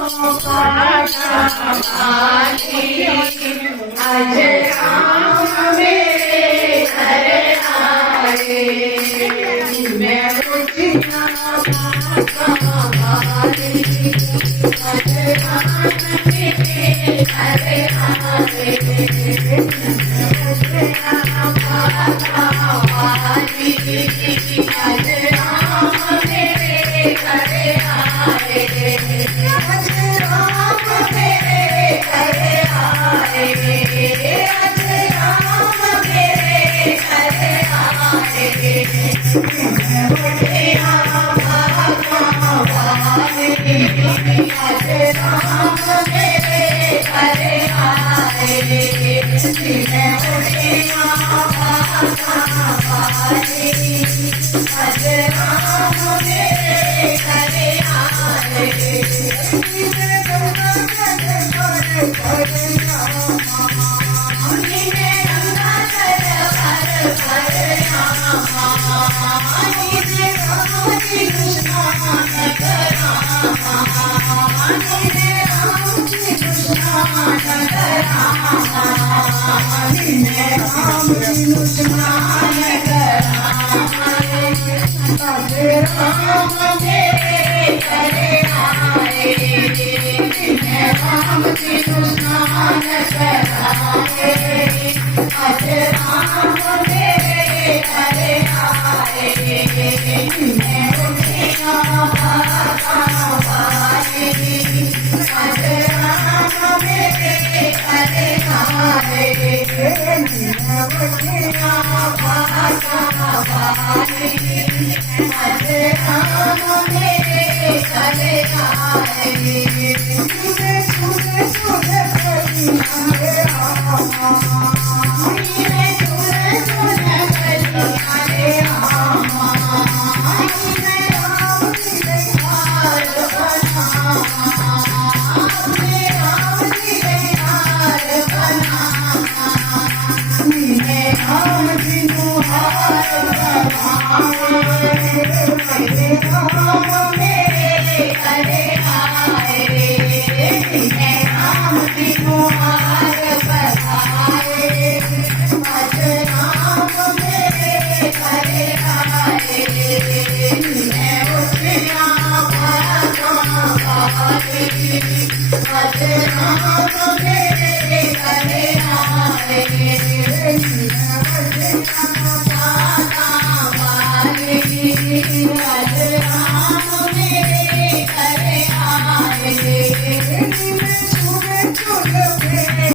आज राम मेरे घर आए मैं उठिया भागावाली आज राम मेरे घर आए उठिया भागावाली आज राम मेरे घर आए आज राम मेरे घर आए आज राम मेरे घर आए मैं उठिया भागावाली आज राम मेरे घर आए मैं उठिया भागावाली आज राम मेरे घर आए आज राम मेरे